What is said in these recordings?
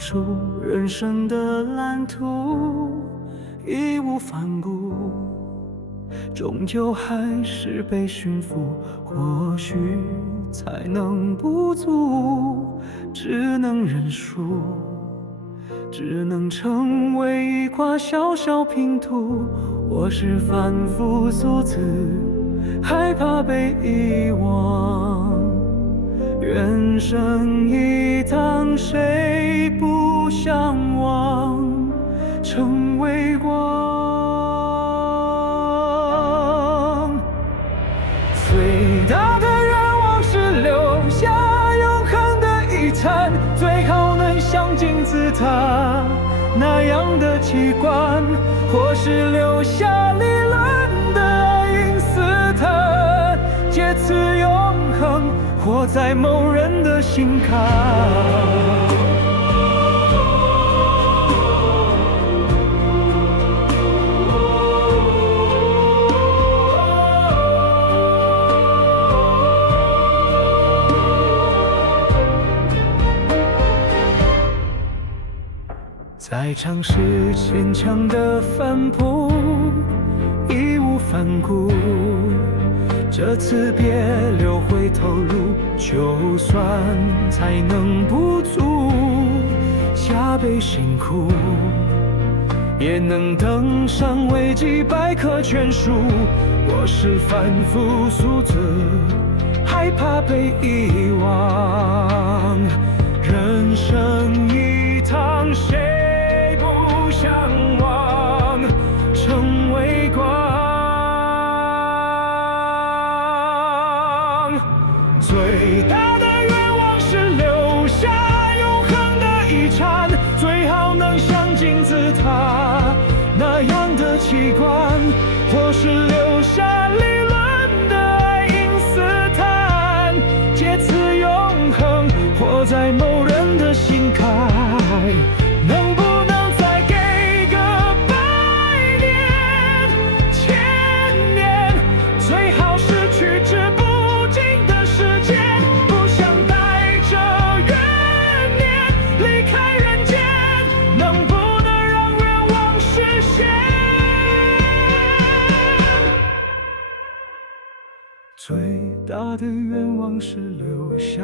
出人生的蓝图，义无反顾，终究还是被驯服。或许才能不足，只能认输，只能成为一块小小拼图。我是凡夫俗子，害怕被遗忘。人生一趟，谁不向往成为光？最大的愿望是留下永恒的遗产，最好能像金字塔那样的奇观，或是留下理论的爱因斯坦，借此永恒活在某人的心坎。在尝试坚强的反扑，义无反顾，这次别留回头路，就算才能不足，下辈辛苦，也能登上维基百科全书。我是凡夫俗子，害怕被遗忘。人生一趟，谁向往成为光？最大的愿望是留下永恒的遗产，最好能像金字塔那样的奇观，或是留下理论的爱因斯坦，借此永恒活在某人的心坎。能不能再给个100年、1000年，最好是取之不尽的时间，不想带着怨念离开人间。能不能让愿望实现？最大的愿望是留下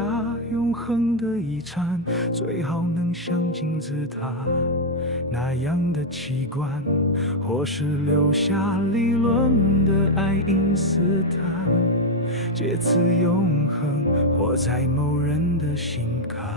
永恒的遗产，最好能像金字塔那样的奇观，或是留下理论的爱因斯坦，借此永恒活在某人的心坎。